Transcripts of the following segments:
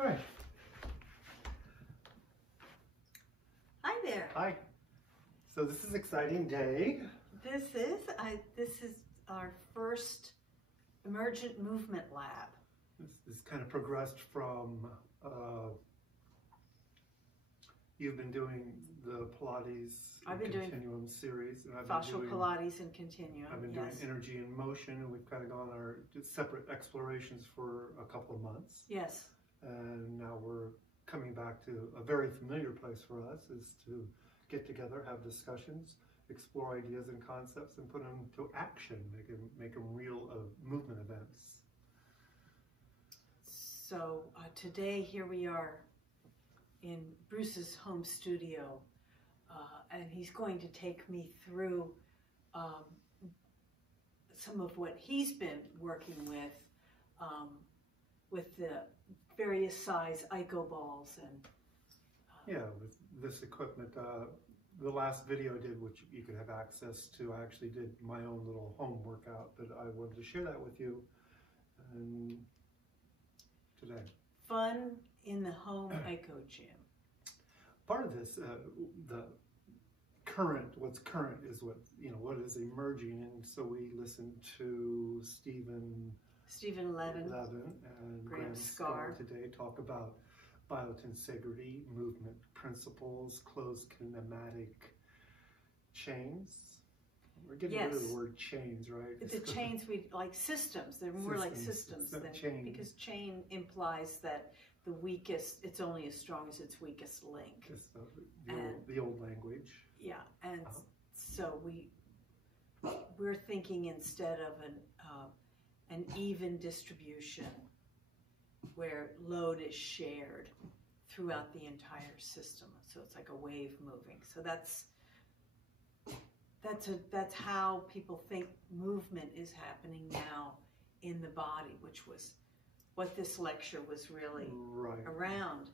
All right. Hi there. Hi. So this is an exciting day. This is our first Emergent Movement Lab. This kind of progressed from you've been doing the Pilates Continuum series, and I've Fascial been doing Pilates and Continuum. I've been doing energy and motion, and we've kind of gone our separate explorations for a couple of months. Yes. And now we're coming back to a very familiar place for us, is to get together, have discussions, explore ideas and concepts, and put them to action, make them real movement events. So today here we are in Bruce's home studio, and he's going to take me through some of what he's been working with the various size IKO balls and yeah, with this equipment. The last video I did, which you could have access to, I actually did my own little home workout, but I wanted to share that with you today. Fun in the home IKO gym. Part of this, what's current is what is emerging, and so we listened to Stephen Levin and Graham Scarr today talk about biotensegrity, movement principles, closed kinematic chains. We're getting rid of the word chains, right? The chains, we like systems. They're more like systems than because chain implies that the weakest, it's only as strong as its weakest link. Just the old language. Yeah, and so we're thinking instead of an even distribution where load is shared throughout the entire system. So it's like a wave moving. So that's how people think movement is happening now in the body, which was what this lecture was really around.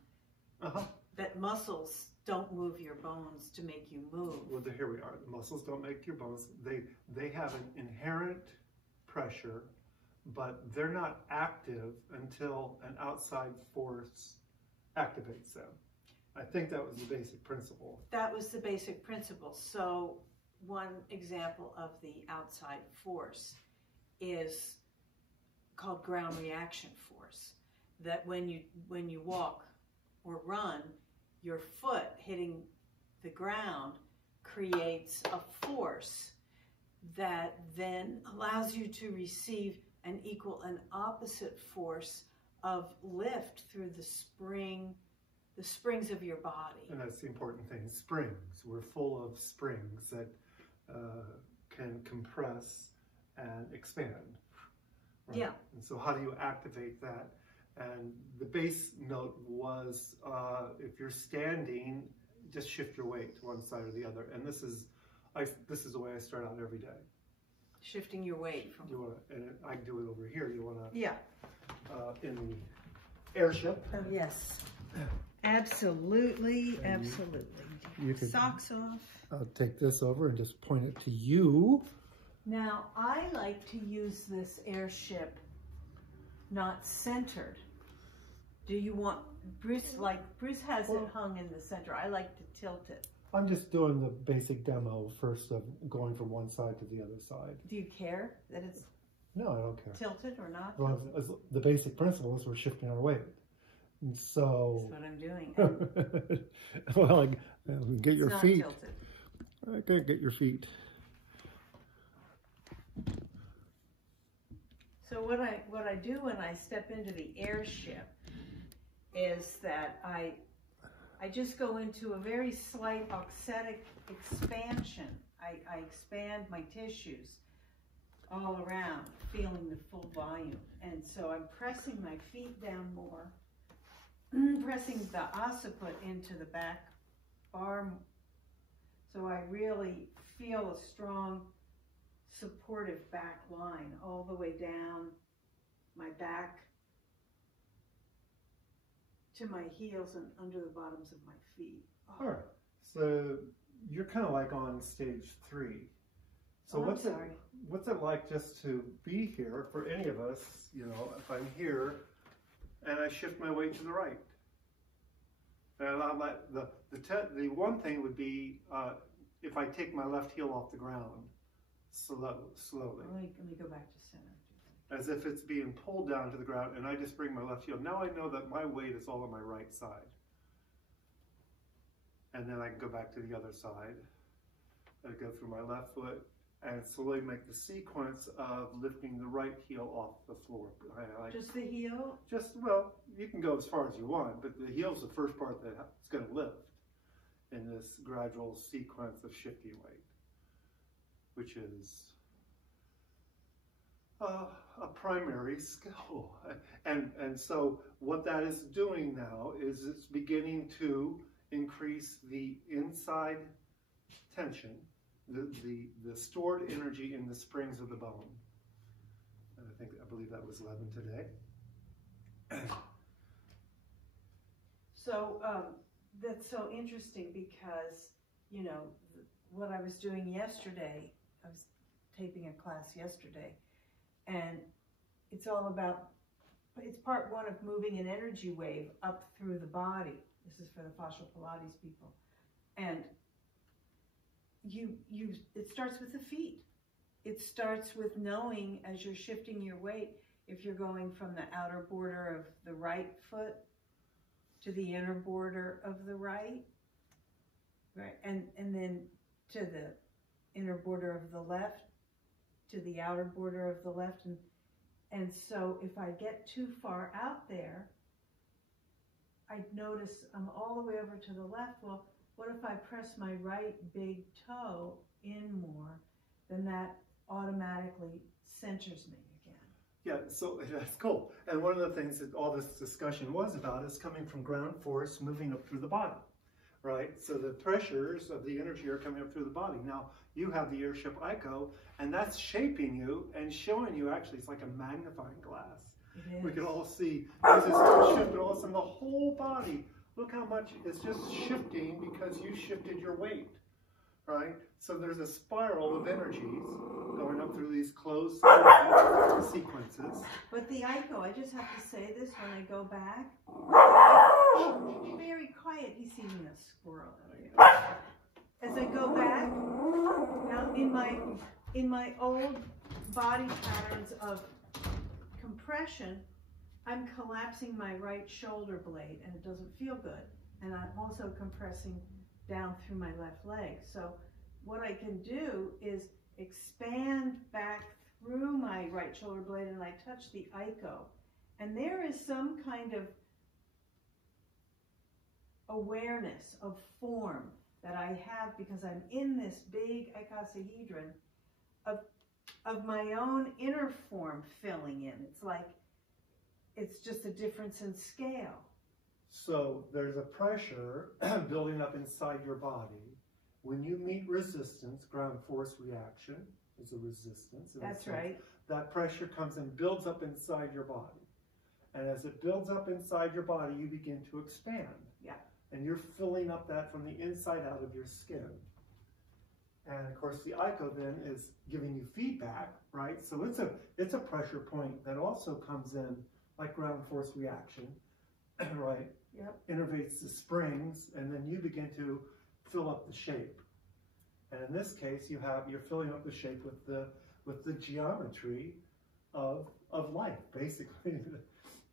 That muscles don't move your bones to make you move. Well, here we are. The muscles don't make your bones. They have an inherent pressure, but they're not active until an outside force activates them. I think that was the basic principle. That was the basic principle. So one example of the outside force is called ground reaction force. That when you walk or run, your foot hitting the ground creates a force that then allows you to receive an equal and opposite force of lift through the springs of your body. And that's the important thing, springs. We're full of springs that can compress and expand. Right? Yeah. And so how do you activate that? And the base note was, if you're standing, just shift your weight to one side or the other. And this is the way I start out every day. Shifting your weight from. And I do it over here. You want to? Yeah. In the airship. Oh, yes. Absolutely, absolutely. You could, socks off. I'll take this over and just point it to you. Now, I like to use this airship not centered. Do you want, Bruce has it hung in the center. I like to tilt it. I'm just doing the basic demo first of going from one side to the other side. Do you care that it's No, I don't care. Tilted or not? Well, the basic principle is we're shifting our weight. And so... That's what I'm doing. Well, get your feet. It's not tilted. Okay, get your feet. So what I do when I step into the airship is that I just go into a very slight auxetic expansion. I expand my tissues all around, feeling the full volume. And so I'm pressing my feet down more, pressing the occiput into the back bar. So I really feel a strong supportive back line all the way down my back to my heels and under the bottoms of my feet. All right. So you're kind of like on stage 3. So what's it like just to be here for any of us? You know, if I'm here and I shift my weight to the right. And I allow the one thing would be if I take my left heel off the ground slowly. Let me go back to center. As if it's being pulled down to the ground, and I just bring my left heel. Now I know that my weight is all on my right side. And then I can go back to the other side. I go through my left foot and slowly make the sequence of lifting the right heel off the floor. Just the heel? Well, you can go as far as you want, but the heel's the first part that's going to lift in this gradual sequence of shifting weight, which is a primary skill. And so what that is doing now is it's beginning to increase the inside tension, the stored energy in the springs of the bone. And I believe that was 11 today. So that's so interesting because, you know, what I was doing yesterday, I was taping a class yesterday, and it's all about, it's part one of moving an energy wave up through the body. This is for the fascial Pilates people. And it starts with the feet. It starts with knowing as you're shifting your weight, if you're going from the outer border of the right foot to the inner border of the right, and then to the inner border of the left, to the outer border of the left. And so if I get too far out there, I notice I'm all the way over to the left. Well, what if I press my right big toe in more? Then that automatically centers me again. Yeah, so that's cool. And one of the things that all this discussion was about is coming from ground force moving up through the body, right? So the pressures of the energy are coming up through the body. Now, you have the airship IKO, and that's shaping you and showing you, actually, it's like a magnifying glass. We can all see, as it's shifted, all of a sudden the whole body, look how much it's just shifting because you shifted your weight, right? So there's a spiral of energies going up through these closed sequences. But the IKO, I just have to say this when I go back. Very quiet. He's eating a squirrel. As I go back, now in my old body patterns of compression, I'm collapsing my right shoulder blade and it doesn't feel good. And I'm also compressing down through my left leg. So what I can do is expand back through my right shoulder blade and I touch the IKO. And there is some kind of awareness of form that I have because I'm in this big icosahedron of my own inner form filling in. It's like, it's just a difference in scale. So there's a pressure building up inside your body. When you meet resistance, ground force reaction is a resistance. That's right. That pressure comes and builds up inside your body. And as it builds up inside your body, you begin to expand. Yeah. And you're filling up that from the inside out of your skin. And of course, the IKO then is giving you feedback, right? So it's a pressure point that also comes in like ground force reaction, right? Yep. Innervates the springs, and then you begin to fill up the shape. And in this case, you're filling up the shape with the geometry of life, basically.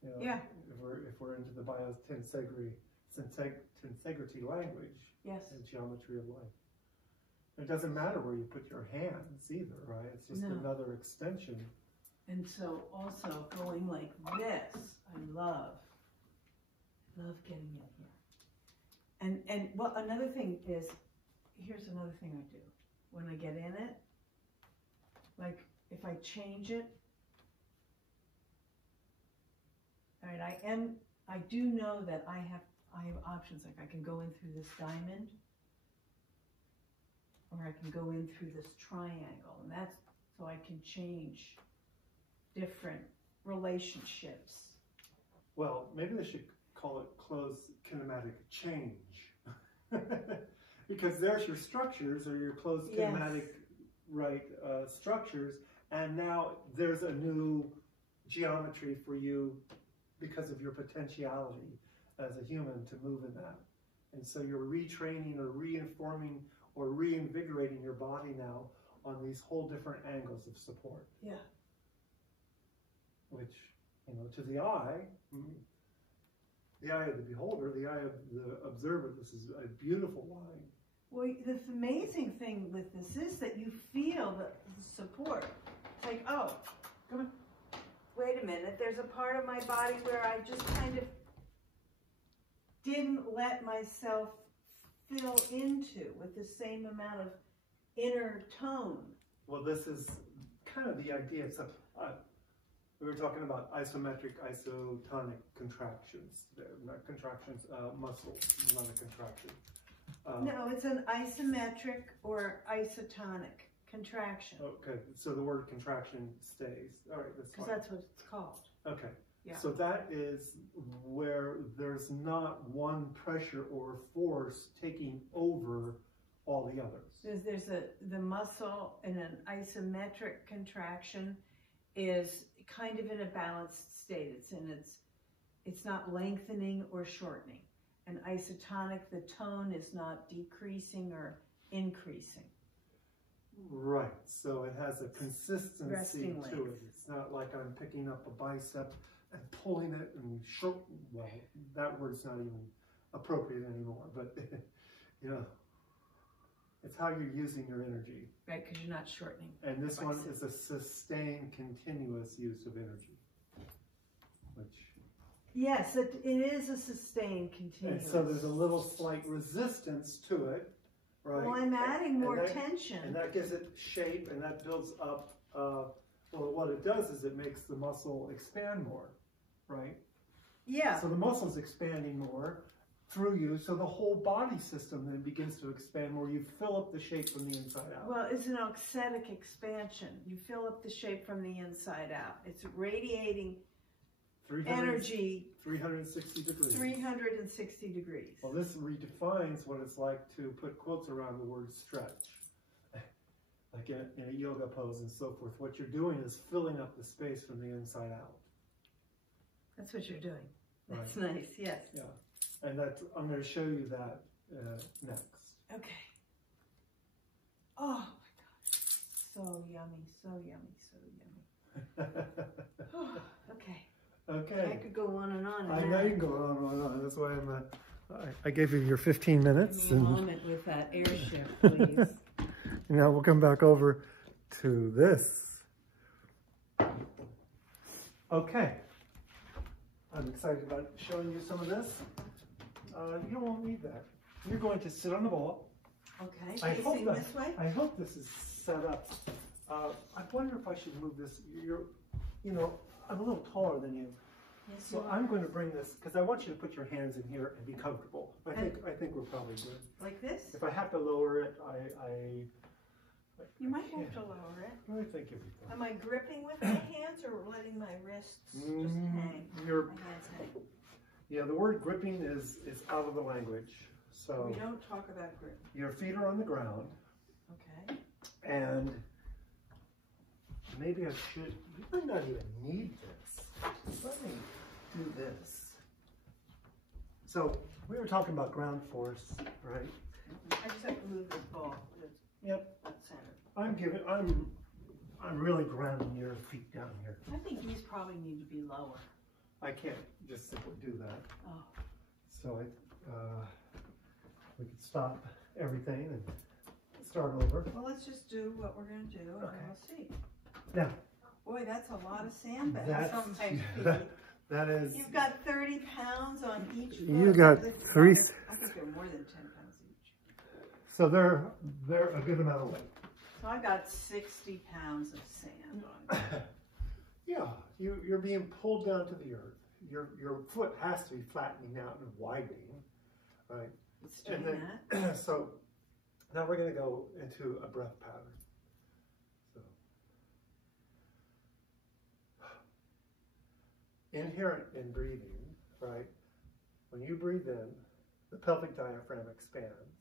You know, yeah. If we're into the biotensegrity language, yes, the geometry of life. It doesn't matter where you put your hands either, right? It's just another extension. And so also going like this, I love getting in here. And well, another thing is, here's another thing I do. When I get in it, like if I change it, all right, I do know that I have options, like I can go in through this diamond, or I can go in through this triangle, and that's so I can change different relationships. Well, maybe they should call it closed kinematic change. Because there's your structures, or your closed kinematic structures, and now there's a new geometry for you because of your potentiality as a human to move in that. And so you're retraining or reinforming or reinvigorating your body now on these whole different angles of support. Yeah. Which, you know, to the eye of the beholder, the eye of the observer, this is a beautiful line. Well, the amazing thing with this is that you feel the support. It's like, oh, come on. Wait a minute, there's a part of my body where I just kind of didn't let myself fill into with the same amount of inner tone. Well, this is kind of the idea. So, we were talking about isometric, isotonic contractions. Not contractions, muscles, not a contraction. No, it's an isometric or isotonic contraction. Okay, so the word contraction stays. All right, that's fine. Because that's what it's called. Okay, yeah. So that is where there's not one pressure or force taking over all the others. There's the muscle in an isometric contraction is kind of in a balanced state. It's not lengthening or shortening. An isotonic, the tone is not decreasing or increasing. Right, so it has a consistency Resting to it. It's not like I'm picking up a bicep and pulling it and well, that word's not even appropriate anymore, but you know, it's how you're using your energy. Right, because you're not shortening. And this one is a sustained, continuous use of energy. Which, yes, it is a sustained, continuous. And so there's a little slight resistance to it, right? Well, I'm adding more tension. And that gives it shape, and that builds up, well, what it does is it makes the muscle expand more, right? Yeah. So the muscle's expanding more through you, so the whole body system then begins to expand more. You fill up the shape from the inside out. Well, it's an auxetic expansion. You fill up the shape from the inside out. It's radiating energy 360 degrees. 360 degrees. Well, this redefines what it's like to put quotes around the word stretch. Like in a yoga pose and so forth. What you're doing is filling up the space from the inside out. That's what you're doing. That's right. Nice, yes. Yeah. And I'm going to show you that next. Okay. Oh my God. So yummy, so yummy, so yummy. Oh, okay. Okay. I could go on and on. I know you can go on and on. That's why I gave you your 15 minutes. Give me a moment with that airship, please. Now we'll come back over to this. Okay. I'm excited about showing you some of this. You won't need that. You're going to sit on the ball. Okay, facing this way? I hope this is set up. I wonder if I should move this. You know, I'm a little taller than you. Yes, so I'm going to bring this, because I want you to put your hands in here and be comfortable. I think we're probably good. Like this? If I have to lower it, You might have to lower it. I think you'll be fine. Am I gripping with my hands or letting my wrists just hang? My hands hang. Yeah, the word gripping is out of the language. So we don't talk about grip. Your feet are on the ground. Okay. And maybe I should, you might not even need this. Let me do this. So we were talking about ground force, right? I just have to move this ball. Yep. That's center. I'm really grounding your feet down here. I think these probably need to be lower. I can't just simply do that. Oh. So we could stop everything and start over. Well, let's just do what we're going to do, and we'll see. Now, boy, that's a lot of sandbags on my feet. That is. You've got 30 pounds on each foot. You got three. I think they're more than 10 pounds each. So they're a good amount of weight. So I got 60 pounds of sand on me. Yeah, you're being pulled down to the earth. Your foot has to be flattening out and widening, right? It's doing that. So now we're going to go into a breath pattern. So inherent in breathing, right? When you breathe in, the pelvic diaphragm expands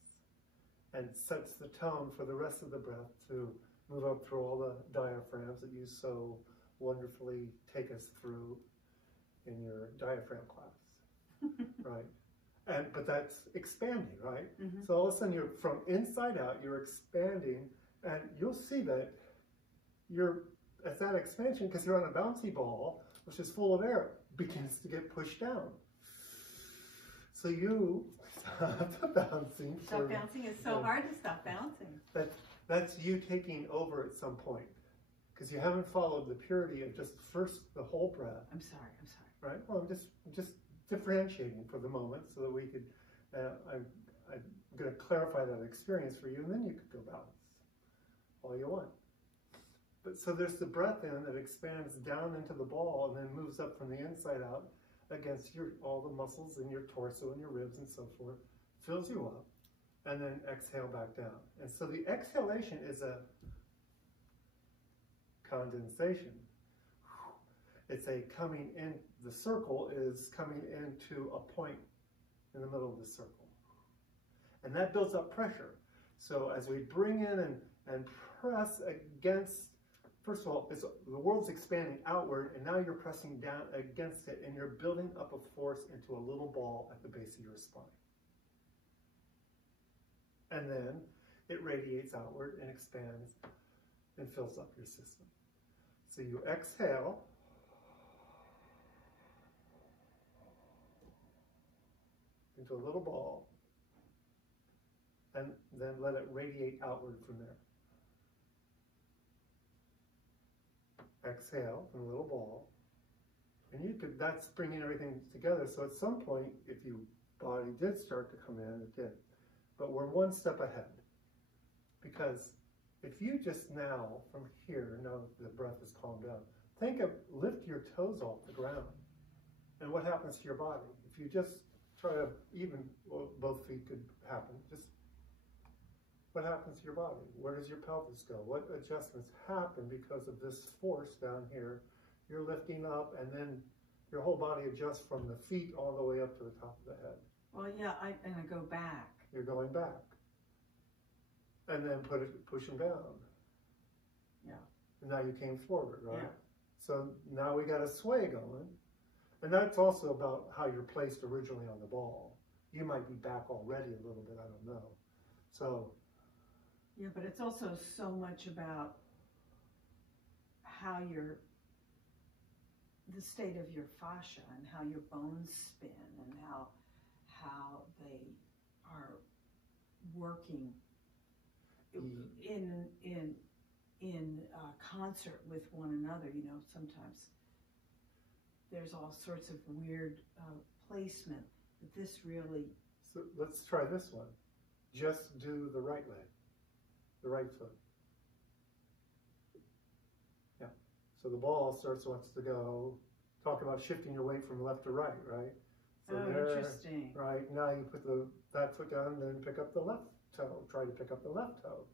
and sets the tone for the rest of the breath to move up through all the diaphragms that you so wonderfully take us through in your diaphragm class, right? But that's expanding, right? Mm-hmm. So all of a sudden, you're from inside out, you're expanding, and you'll see that as that expansion, because you're on a bouncy ball, which is full of air, begins to get pushed down. So you stop bouncing. Stop bouncing. It's so hard to stop bouncing. That's you taking over at some point, because you haven't followed the purity of just first the whole breath. I'm sorry. Right? Well, I'm just differentiating for the moment so that we could, I'm going to clarify that experience for you, and then you could go balance all you want. But so there's the breath in that expands down into the ball and then moves up from the inside out against all the muscles in your torso and your ribs and so forth, fills you up, and then exhale back down. And so the exhalation is a condensation. It's a coming in, the circle is coming into a point in the middle of the circle. And that builds up pressure. So as we bring in and press against, first of all, the world's expanding outward, and now you're pressing down against it, and you're building up a force into a little ball at the base of your spine. And then it radiates outward and expands and fills up your system. So you exhale. Into a little ball, and then let it radiate outward from there. Exhale from a little ball, and that's bringing everything together. So at some point, if your body did start to come in, it did. But we're one step ahead, because if you just now, from here, now that the breath has calmed down, lift your toes off the ground, and what happens to your body? If you just try to both feet could happen. Just what happens to your body? Where does your pelvis go? What adjustments happen because of this force down here? You're lifting up, and then your whole body adjusts from the feet all the way up to the top of the head. Well, yeah, I go back. You're going back, and then push them down. Yeah. And now you came forward, right? Yeah. So now we got a sway going. And that's also about how you're placed originally on the ball. You might be back already a little bit, I don't know. So. Yeah, but it's also so much about how the state of your fascia and how your bones spin and how they are working in concert with one another. You know, sometimes there's all sorts of weird placement, but this really... So let's try this one. Just do the right leg, the right foot. Yeah. So the ball wants to go, talk about shifting your weight from left to right, right? So interesting. Right, now you put that foot down and then pick up the left toe. Try to pick up the left toe.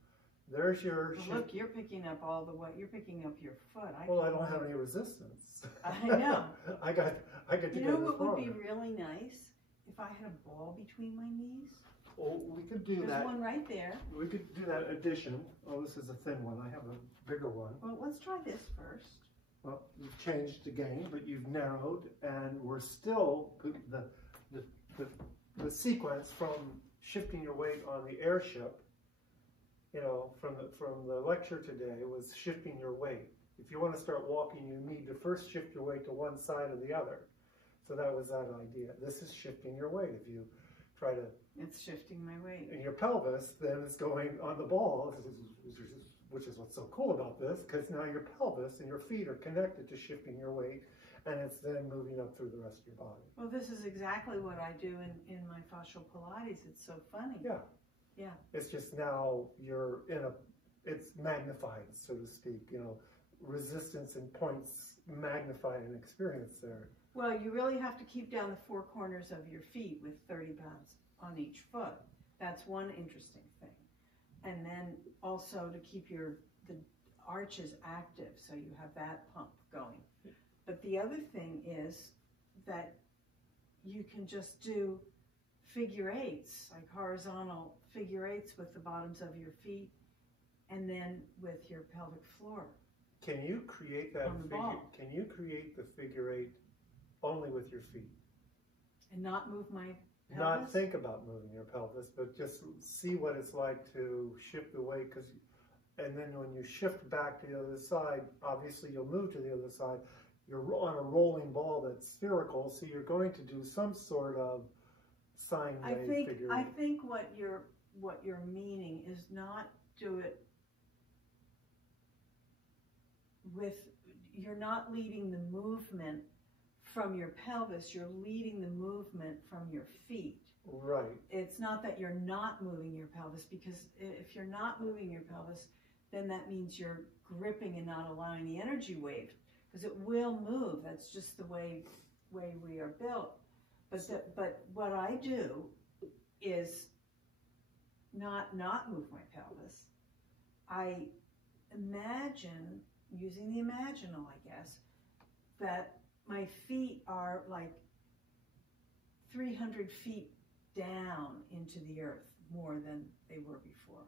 There's your shift. Look, you're picking up all the way. You're picking up your foot. I don't have any resistance. I know. I get to You know what would be really nice? If I had a ball between my knees. Well, we could do that. There's one right there. We could do that addition. Oh, this is a thin one. I have a bigger one. Well, let's try this first. Well, you've changed again, but you've narrowed, and we're still the sequence from shifting your weight on the airship. You know, from the lecture today was shifting your weight. If you want to start walking, you need to first shift your weight to one side or the other. So that was that idea. This is shifting your weight. If you try to... It's shifting my weight. And your pelvis then is going on the ball, which is what's so cool about this, because now your pelvis and your feet are connected to shifting your weight, and it's then moving up through the rest of your body. Well, this is exactly what I do in my fascial Pilates. It's so funny. Yeah. Yeah. It's just now you're it's magnified, so to speak, you know, resistance and points magnified and experienced there. Well, you really have to keep down the four corners of your feet with 30 pounds on each foot. That's one interesting thing. And then also to keep the arches active, so you have that pump going. But the other thing is that you can just do figure eights, like horizontal figure eights with the bottoms of your feet and then with your pelvic floor. Can you create that on the ball. Can you create the figure eight only with your feet. And not move my pelvis? Not think about moving your pelvis, but just see what it's like to shift the weight. And then when you shift back to the other side, obviously you'll move to the other side. You're on a rolling ball that's spherical, so you're going to do some sort of sine wave figure. I think what you're meaning is not do it with, you're not leading the movement from your pelvis, you're leading the movement from your feet. Right. It's not that you're not moving your pelvis, because if you're not moving your pelvis, then that means you're gripping and not allowing the energy wave, because it will move. That's just the way we are built. But what I do is not move my pelvis. I imagine, using the imaginal, I guess, that my feet are like 300 feet down into the earth, more than they were before.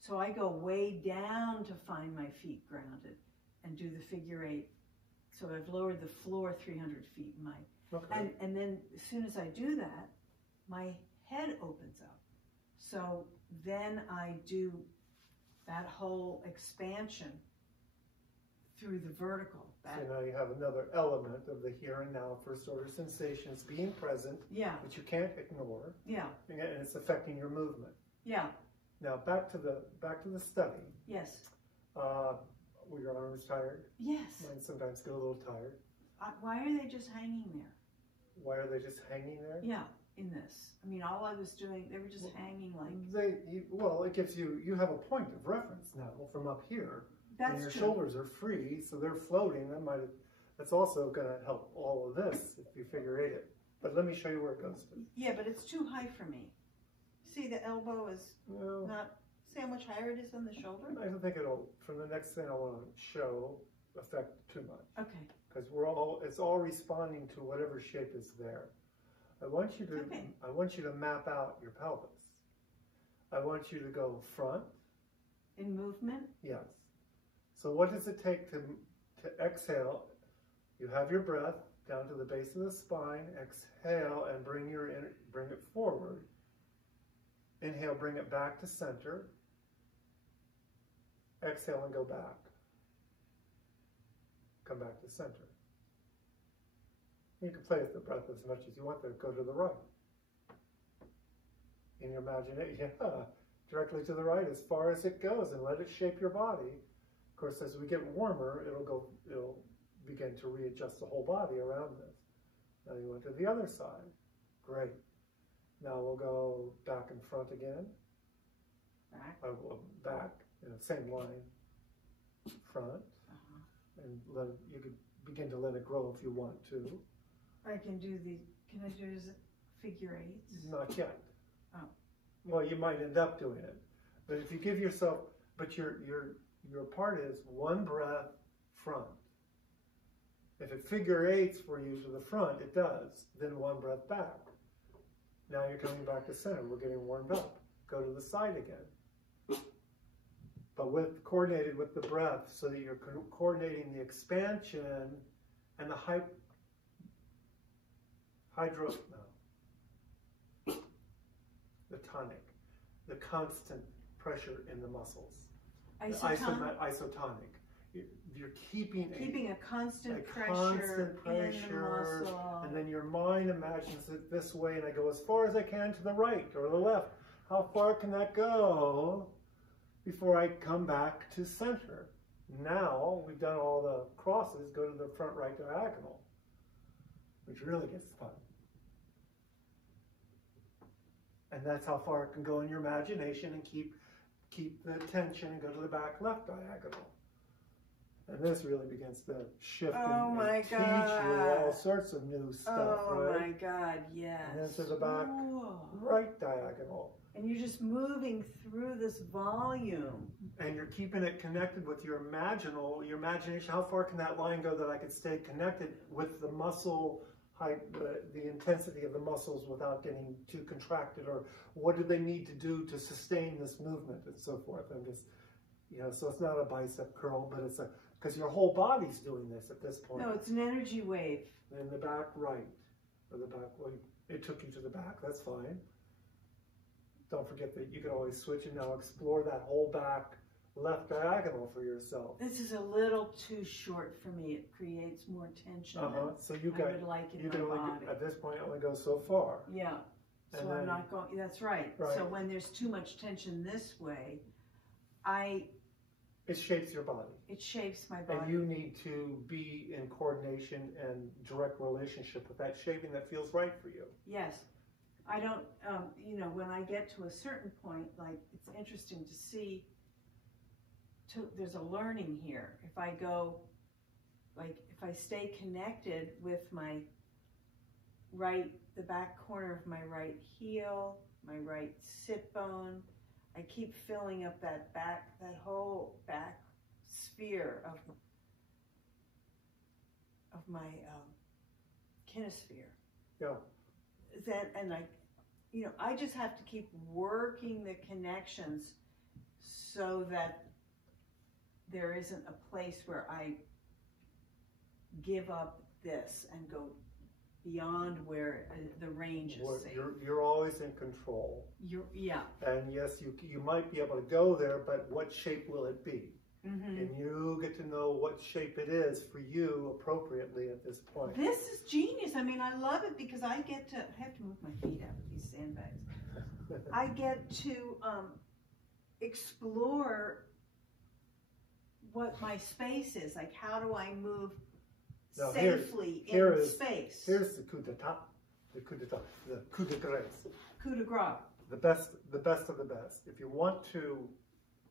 So I go way down to find my feet grounded and do the figure 8. So I've lowered the floor 300 feet in my, okay. And then as soon as I do that, my head opens up. So then I do that whole expansion through the vertical. So now you have another element of the here and now, first order sensations being present, yeah, which you can't ignore. Yeah. And it's affecting your movement. Yeah. Now back to the study. Yes. Were your arms tired? Yes. Mine sometimes get a little tired. Why are they just hanging there? Why are they just hanging there? Yeah, in this. I mean, all I was doing, they were just hanging like... Well, it gives you have a point of reference now from up here. That's and your true. shoulders are free, so they're floating. That's also going to help all of this if you figure 8 it. But let me show you where it goes to. Yeah, but it's too high for me. See, the elbow is not... See how much higher it is than the shoulder? I don't think it'll, from the next thing I want to show, affect too much. Okay. Because it's all responding to whatever shape is there. I want you to map out your pelvis. I want you to go front. In movement? Yes. So what does it take to exhale? You have your breath down to the base of the spine. Exhale and bring it forward. Inhale, bring it back to center. Exhale and go back. Come back to center. You can play with the breath as much as you want there. Go to the right. In your imagination, directly to the right as far as it goes, and let it shape your body. Of course, as we get warmer, it'll begin to readjust the whole body around this. Now you went to the other side. Great. Now we'll go back and front again. Back, same line. Front. And you could begin to let it grow if you want to. I can do can I do figure 8s? Not yet. Oh. Well, you might end up doing it. But if you give yourself, but your part is one breath front. If it figure 8s for you to the front, it does. Then one breath back. Now you're coming back to center. We're getting warmed up. Go to the side again. But coordinated with the breath, so that you're coordinating the expansion and the the tonic, the constant pressure in the muscles. Isotonic. You're keeping a constant pressure in the muscle. And then your mind imagines it this way, and I go as far as I can to the right or the left. How far can that go before I come back to center? Now we've done all the crosses, go to the front right diagonal, which really gets fun. And that's how far it can go in your imagination, and keep the tension and go to the back left diagonal. And this really begins to shift and teach you all sorts of new stuff, right? Oh my God, yes. And then to the back right diagonal. And you're just moving through this volume. And you're keeping it connected with your imagination. How far can that line go that I could stay connected with the muscle height, the intensity of the muscles without getting too contracted? Or what do they need to do to sustain this movement and so forth? I'm just, so it's not a bicep curl, but it's a because your whole body's doing this at this point. No, it's an energy wave. And the back right, or the back, well, it took you to the back, that's fine. Don't forget that you can always switch and now explore that whole back left diagonal for yourself. This is a little too short for me. It creates more tension. So you got, I would like in you my can only, body. at this point, only go so far. Yeah. So And I'm then- not going, that's right. So when there's too much tension this way, it shapes your body. it shapes my body. And you need to be in coordination and direct relationship with that shaping that feels right for you. Yes. I don't, you know, when I get to a certain point, like, it's interesting to see, there's a learning here. If I go, like, if I stay connected with my right, the back corner of my right heel, my right sit bone, I keep filling up that back, that whole back sphere of my kinesphere. Yeah. And I, you know, I just have to keep working the connections so that there isn't a place where I give up this and go beyond where the range is safe. You're always in control. Yeah. And yes, you might be able to go there, but what shape will it be? Mm-hmm. And you get to know what shape it is for you appropriately at this point. This is genius. I mean, I love it because I get to, I have to move my feet out of these sandbags. I get to explore what my space is. Like, how do I move Now, safely here in is, space? Here's the coup d'etat, the coup d'etat, the coup de grace. Coup de grace. The best of the best. If you want to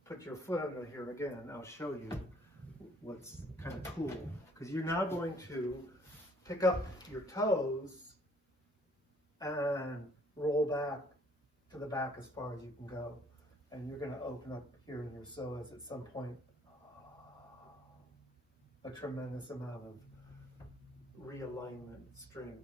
put your foot under here again, I'll show you what's kind of cool. Because you're now going to pick up your toes and roll back to the back as far as you can go. And you're going to open up here in your psoas at some point. A tremendous amount of realignment, strength.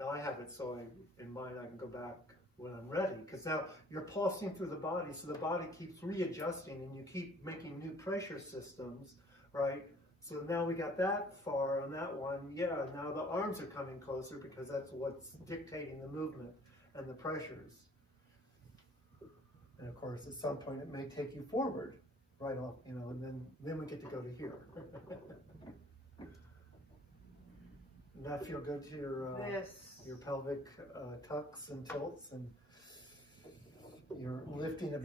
Now I have it so in mind I can go back when I'm ready, because now you're pulsing through the body, so the body keeps readjusting and you keep making new pressure systems, right? So now we got that far on that one. Yeah, now the arms are coming closer because that's what's dictating the movement and the pressures. And of course, at some point it may take you forward, right off, you know, and then we get to go to here. Does that feel good to your pelvic tucks and tilts, and your lifting of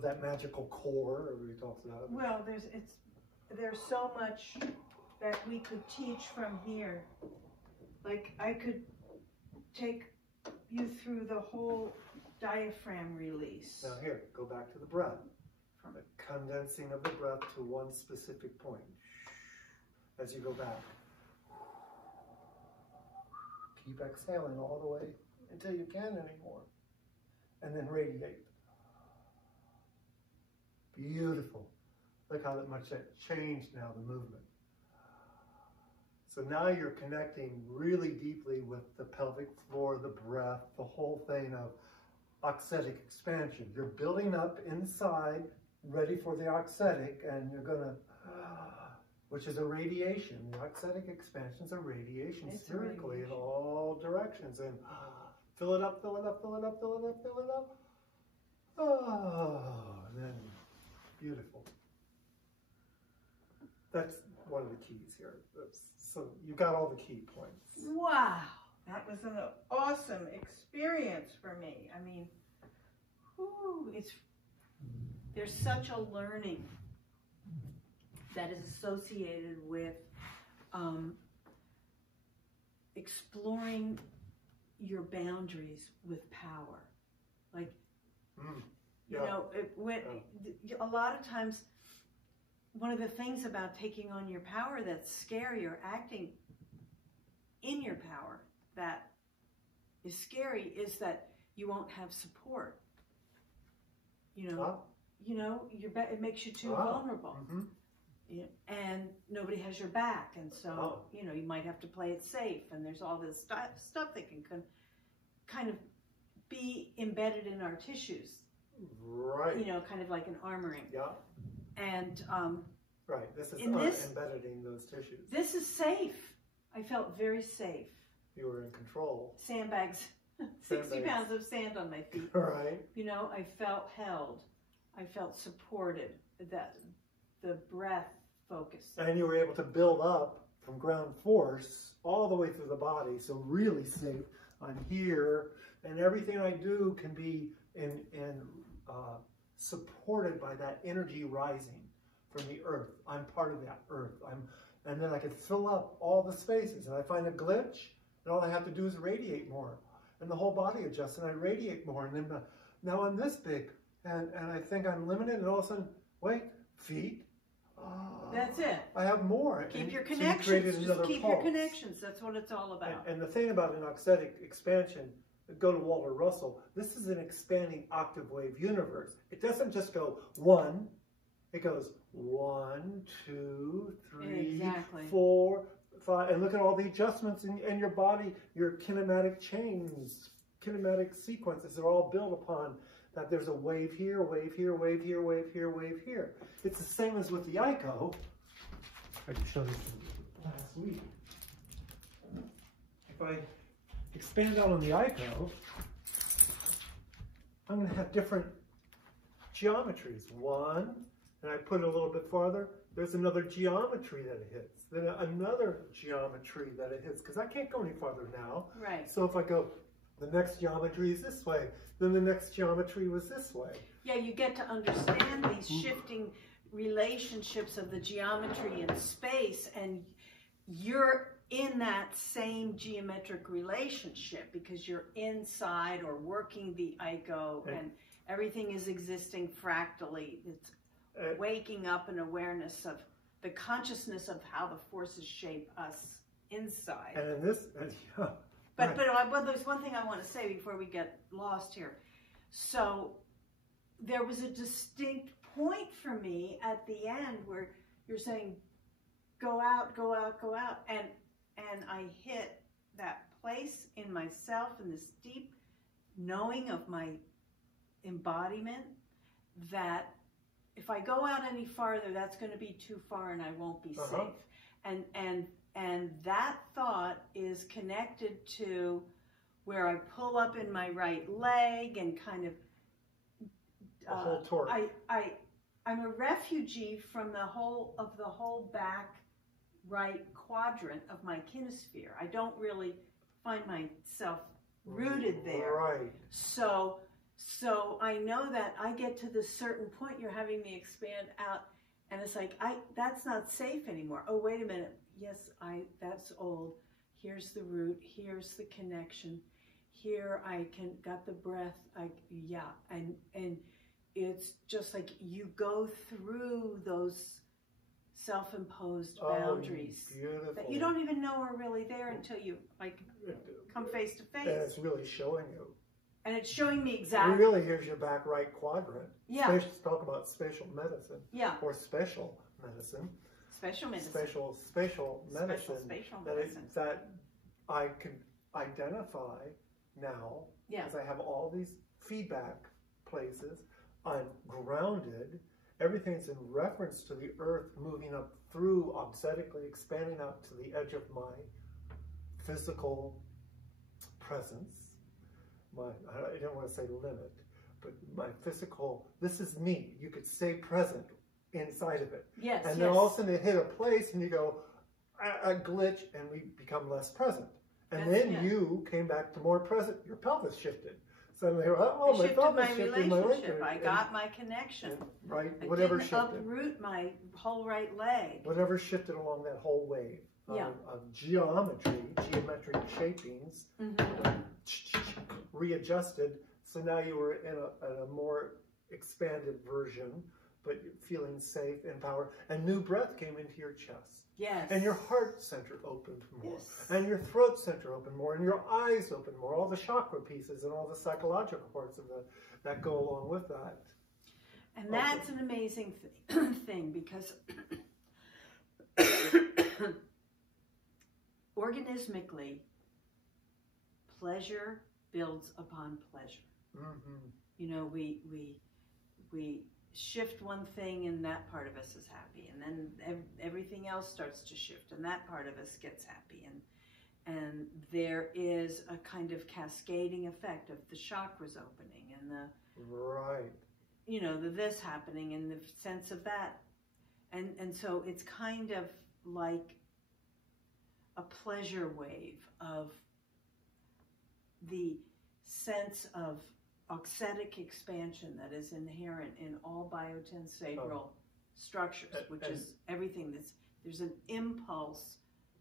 that magical core everybody talks about? Well, there's so much that we could teach from here. Like, I could take you through the whole diaphragm release. Now here, go back to the breath. The condensing of the breath to one specific point as you go back. Keep exhaling all the way until you can't anymore. And then radiate. Beautiful. Look how much that changed now, the movement. So now you're connecting really deeply with the pelvic floor, the breath, the whole thing of auxetic expansion. You're building up inside, ready for the auxetic, and you're going to, which is a radiation. The auxetic expansion is a radiation spherically in all directions. And fill it up, fill it up, fill it up, fill it up, fill it up. Oh, and then beautiful. That's one of the keys here. So you got all the key points. Wow, that was an awesome experience for me. I mean, whew, there's such a learning that is associated with exploring your boundaries with power. Like, you know, a lot of times, one of the things about taking on your power that's scary, or acting in your power that is scary, is that you won't have support. You know, it makes you too vulnerable. And nobody has your back, and so you know, you might have to play it safe, and there's all this stuff that can kind of be embedded in our tissues Right. You know, kind of like an armoring. Yeah. And right. This is embedded in those tissues. This is safe. I felt very safe. You were in control. Sandbags. 60 pounds of sand on my feet. Right. You know, I felt held. I felt supported. That the breath focused. And you were able to build up from ground force all the way through the body. So really safe. I'm here, and everything I do can be supported by that energy rising from the earth. I'm part of that earth. And then I can fill up all the spaces. And I find a glitch, and all I have to do is radiate more. And the whole body adjusts, and I radiate more. And then now I'm this big, and I think I'm limited, and all of a sudden, wait, feet. That's it. I have more. Keep your connections. Just keep your connections. That's what it's all about. And the thing about an auxetic expansion, go to Walter Russell, this is an expanding octave wave universe. It doesn't just go 1, it goes 1, 2, 3, 4, 5, and look at all the adjustments in your body, your kinematic chains, kinematic sequences are all built upon that. There's a wave here, wave here, wave here, wave here, wave here. It's the same as with the IKO. I just showed it last week. If I expand out on the IKO, I'm going to have different geometries. 1, and I put it a little bit farther, there's another geometry that it hits. Then another geometry that it hits, because I can't go any farther now. Right. So if I go, the next geometry is this way, then the next geometry was this way. Yeah, you get to understand these shifting relationships of the geometry in space, and you're in that same geometric relationship because you're inside or working the IKO, and everything is existing fractally. It's waking up an awareness of the consciousness of how the forces shape us inside. And in this, yeah. But there's one thing I want to say before we get lost here. So there was a distinct point for me at the end where you're saying, go out, go out, go out. And I hit that place in myself, in this deep knowing of my embodiment, that if I go out any farther, that's going to be too far and I won't be safe. And that thought is connected to where I pull up in my right leg and kind of the whole torque. I'm a refugee from the whole back right quadrant of my kinesphere. I don't really find myself rooted there. Right. So I know that I get to this certain point, you're having me expand out, and it's like, that's not safe anymore. Oh, wait a minute. Yes, that's old. Here's the root. Here's the connection. Here I got the breath. And it's just like you go through those self-imposed boundaries that you don't even know are really there until you come face to face. And it's really showing you. And it's showing me exactly. Really, here's your back right quadrant. Yeah. Talk about spatial medicine. Yeah. Or special medicine. Special medicine. Spatial medicine. Spatial medicine. That I can identify now. Yeah. Because I have all these feedback places. I'm grounded. Everything's in reference to the earth moving up through, auxetically expanding out to the edge of my physical presence. I don't want to say limit, but my physical, this is me. You could stay present inside of it. Yes. And then all of a sudden it hit a place and you go, a glitch, and we become less present. And then you came back to more present. Your pelvis shifted. Suddenly, oh, my pelvis shifted. My relationship. I got my connection. Right. I Whatever didn't shifted. uproot my whole right leg. Whatever shifted along that whole wave of geometry, geometric shapings, readjusted. So now you were in a more expanded version, but feeling safe, empowered, and new breath came into your chest. Yes. And your heart center opened more. Yes. And your throat center opened more. And your eyes opened more. All the chakra pieces and all the psychological parts of that go along with that. And that's an amazing thing because organismically, pleasure builds upon pleasure. You know, we we shift one thing and that part of us is happy, and then everything else starts to shift and that part of us gets happy, and there is a kind of cascading effect of the chakras opening and the you know, the this happening and the sense of that, and so it's kind of like a pleasure wave of the sense of auxetic expansion that is inherent in all biotensabral structures, which is everything there's an impulse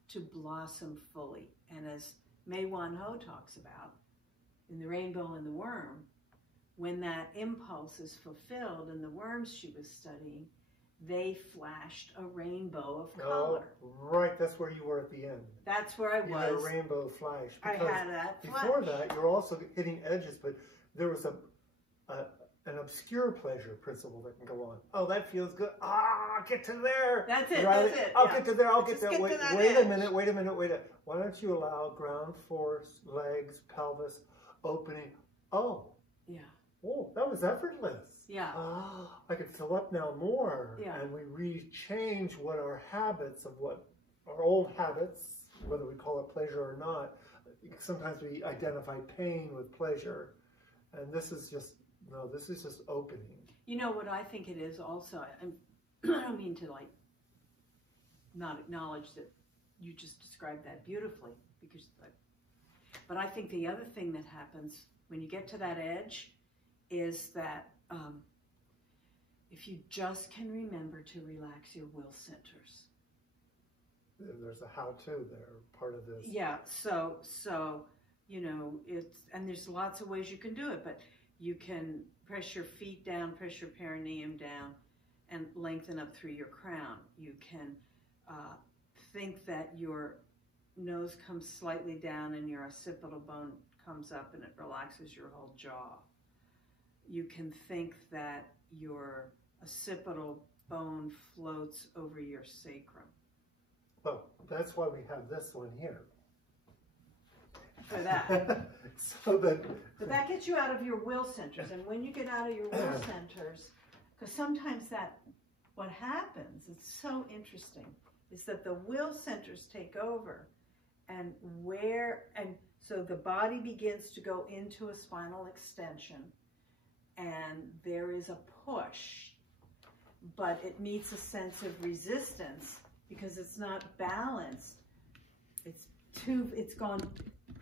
to blossom fully. And as Mei Wan Ho talks about in The Rainbow and the Worm, when that impulse is fulfilled in the worms she was studying, they flashed a rainbow of color. Right, that's where you were at the end. That's where I was. You had a rainbow flash. I had that flash. Before that, you're also hitting edges, but there was an obscure pleasure principle that can go on. Oh, that feels good. I'll get to there. That's it, right? that's it. I'll get to there, I'll get there. Wait a minute. Why don't you allow ground force, legs, pelvis, opening? Oh. Yeah. Oh, that was effortless. Yeah. Oh, I can fill up now more. Yeah. And we rechange what our habits of what our old habits, whether we call it pleasure or not. Sometimes we identify pain with pleasure. And this is just opening. You know what I think it is also, I don't mean to like not acknowledge that you just described that beautifully, because, but I think the other thing that happens when you get to that edge is that if you just can remember to relax your will centers. There's a how-to there, part of this. Yeah, so you know, and there's lots of ways you can do it, but you can press your feet down, press your perineum down, and lengthen up through your crown. You can think that your nose comes slightly down and your occipital bone comes up and it relaxes your whole jaw. You can think that your occipital bone floats over your sacrum. Oh, that's why we have this one here. For that. But that gets you out of your will centers. And when you get out of your will centers, because sometimes what happens, it's so interesting, is that the will centers take over, and so the body begins to go into a spinal extension, and there is a push, but it meets a sense of resistance because it's not balanced. It's gone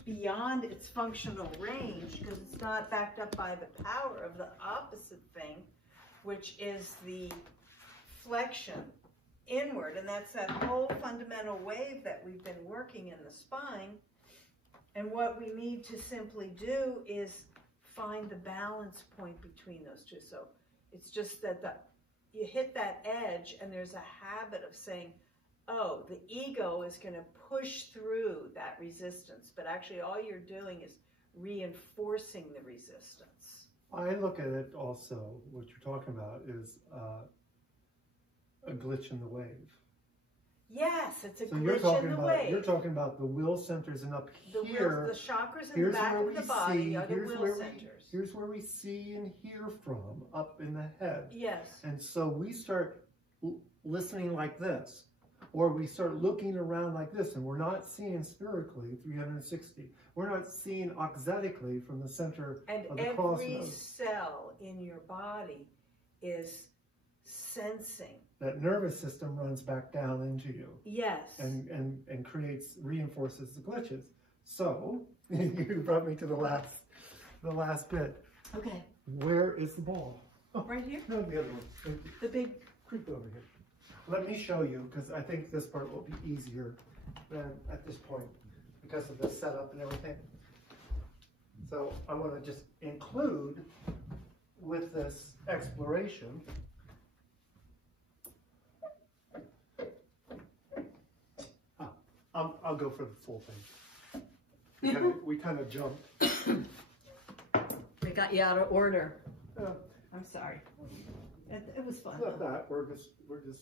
beyond its functional range because it's not backed up by the power of the opposite thing, which is the flexion inward. And that's that whole fundamental wave that we've been working in the spine. And what we need to simply do is find the balance point between those two. So it's just that you hit that edge and there's a habit of saying, oh, the ego is going to push through that resistance, but actually all you're doing is reinforcing the resistance. I look at it also, what you're talking about is a glitch in the wave. Yes, it's a glitch in the wave. You're talking about the will centers, and up here, the chakras in the back of the body are the will centers. Here's where we see and hear from, up in the head. Yes. And so we start listening like this. Or we start looking around like this, and we're not seeing spherically 360. We're not seeing auxetically from the center of the cosmos. And every cell in your body is sensing. That nervous system runs back down into you. Yes. And reinforces the glitches. So, you brought me to the last bit. Okay. Where is the ball? Oh, right here? No, the other one. The big... Creep over here. Let me show you, because I think this part will be easier than at this point because of the setup and everything. So I want to just include with this exploration I'll go for the full thing. We kind of jumped. We got you out of order. I'm sorry. It was fun. Not that. We're just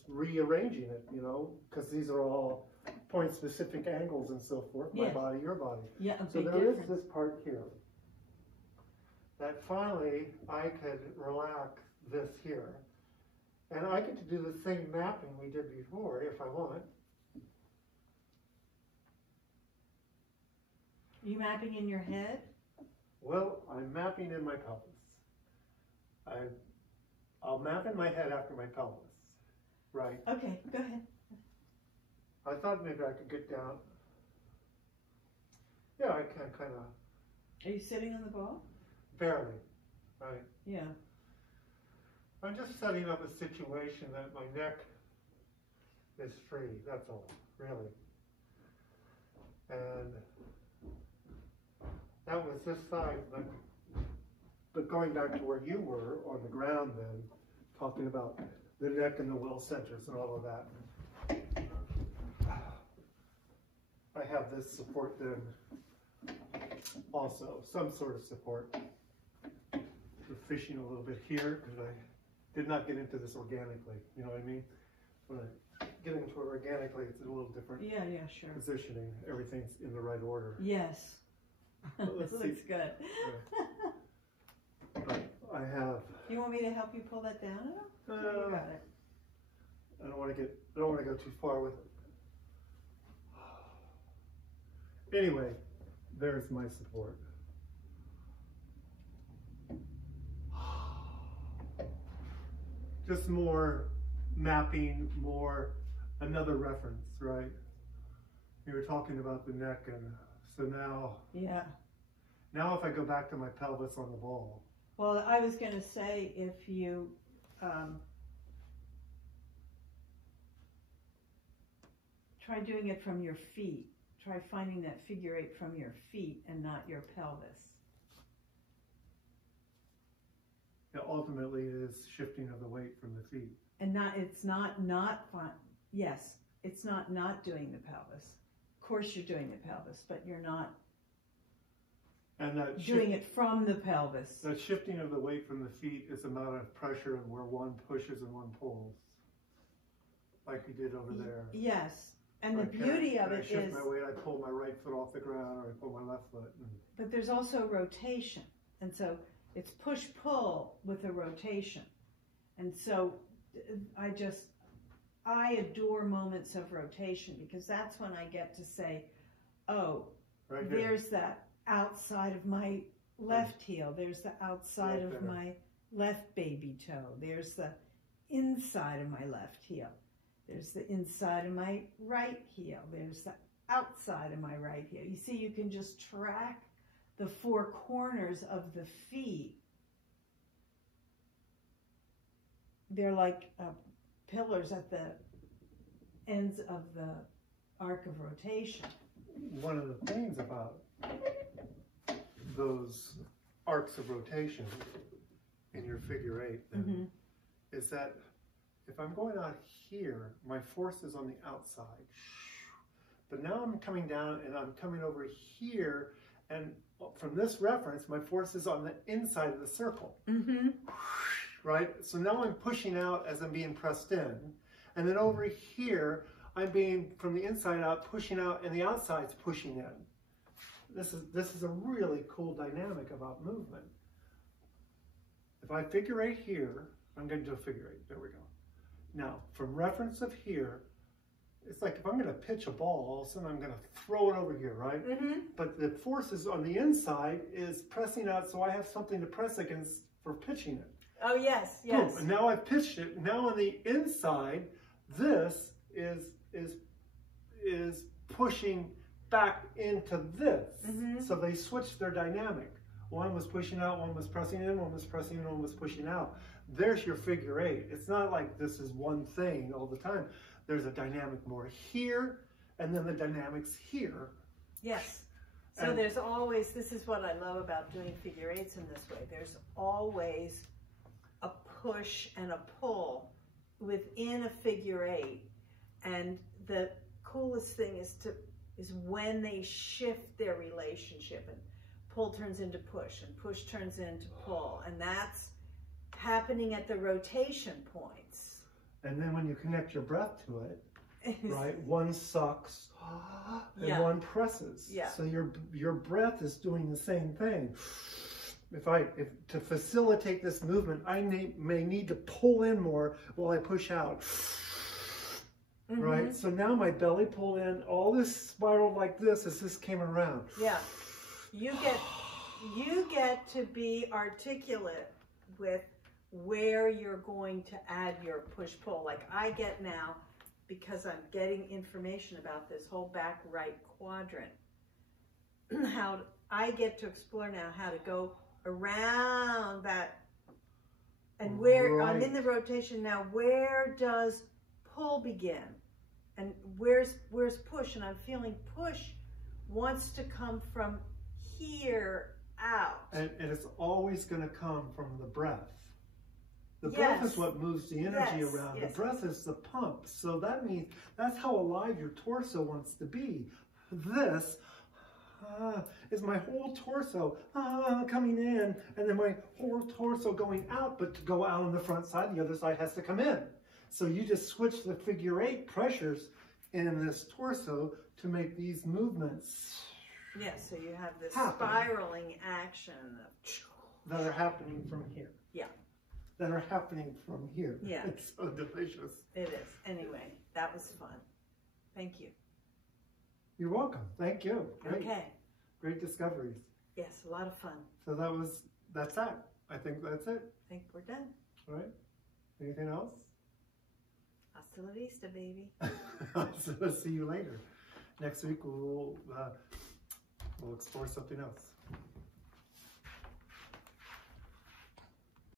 rearranging it, you know, because these are all point-specific angles and so forth. My body, your body. Yeah. So there is this part here that finally I could relax this here. And I get to do the same mapping we did before if I want. Are you mapping in your head? Well, I'm mapping in my pelvis. I'll map in my head after my pelvis, right? Okay, go ahead. I thought maybe I could get down. Yeah, I can kind of. Are you sitting on the ball? Barely, right? Yeah. I'm just setting up a situation that my neck is free, that's all, really. And that was this side, but going back to where you were on the ground then, talking about the neck and the well centers and all of that. I have this support then also, some sort of support. We're fishing a little bit here because I did not get into this organically, you know what I mean? When I get into it organically, it's a little different. Yeah, yeah, sure. Positioning, everything's in the right order. Yes. Let's Looks see. good. But I have. You want me to help you pull that down at all? No, you got it. I don't want to go too far with it. Anyway, there's my support. Just more mapping, more another reference, right? You were talking about the neck, and so now. Yeah. Now if I go back to my pelvis on the ball. Well, I was going to say if you try doing it from your feet. Try finding that figure 8 from your feet and not your pelvis. It ultimately is shifting of the weight from the feet. And it's not fun. Yes, it's not doing the pelvis. Of course you're doing the pelvis, but you're not doing it from the pelvis. That shifting of the weight from the feet is the amount of pressure and where one pushes and one pulls. Like you did over there. Yes. And the beauty of it is, I shift my weight, I pull my right foot off the ground, or I pull my left foot. But there's also rotation. And so it's push-pull with a rotation. And so I adore moments of rotation because that's when I get to say, oh, right there's that outside of my left heel. There's the outside of my left baby toe. There's the inside of my left heel. There's the inside of my right heel. There's the outside of my right heel. You see, you can just track the four corners of the feet. They're like pillars at the ends of the arc of rotation. One of the things about those arcs of rotation in your figure 8 then, is that if I'm going out here, my force is on the outside. But now I'm coming down and I'm coming over here, and from this reference, my force is on the inside of the circle. Right? So now I'm pushing out as I'm being pressed in. And then over here, I'm being, from the inside out, pushing out, and the outside's pushing in. This is a really cool dynamic about movement. If I figure 8 here, I'm going to do a figure 8. There we go. Now, from reference of here, it's like if I'm going to pitch a ball, all of a sudden I'm going to throw it over here, right? But the forces on the inside is pressing out, so I have something to press against for pitching it. Oh, yes, yes. Boom. And now I've pitched it. Now on the inside, this is pushing back into this. So they switched their dynamic. One was pushing out, one was pressing in, one was pressing in, one was pushing out. There's your figure 8. It's not like this is one thing all the time. There's a dynamic more here, and then the dynamics here. Yes. So there's always, this is what I love about doing figure 8s in this way. There's always a push and a pull within a figure 8. And the coolest thing is when they shift their relationship, and pull turns into push, and push turns into pull. And that's happening at the rotation points. And then when you connect your breath to it, right, one sucks and one presses. So your breath is doing the same thing. to facilitate this movement, I may need to pull in more while I push out. Right? So now my belly pulled in, all this spiraled like this as this came around. Yeah. You get to be articulate with where you're going to add your push-pull. Like I get now, because I'm getting information about this whole back right quadrant, how I get to explore now how to go around that, and where I'm in the rotation now, where does pull begin and where's push? And I'm feeling push wants to come from here out, and it's always going to come from the breath. The breath is what moves the energy around. The breath is the pump. So that means that's how alive your torso wants to be. This is my whole torso coming in, and then my whole torso going out, but to go out on the front side, the other side has to come in. So you just switch the figure 8 pressures in this torso to make these movements. Yes, so you have this spiraling action that are happening from here. Yeah. That are happening from here. Yeah. It's so delicious. It is. Anyway, that was fun. Thank you. You're welcome. Thank you. Great. Okay. Great discoveries. Yes, a lot of fun. So that's that. I think that's it. I think we're done. All right. Anything else? Hasta la vista, baby. So see you later. Next week we'll explore something else.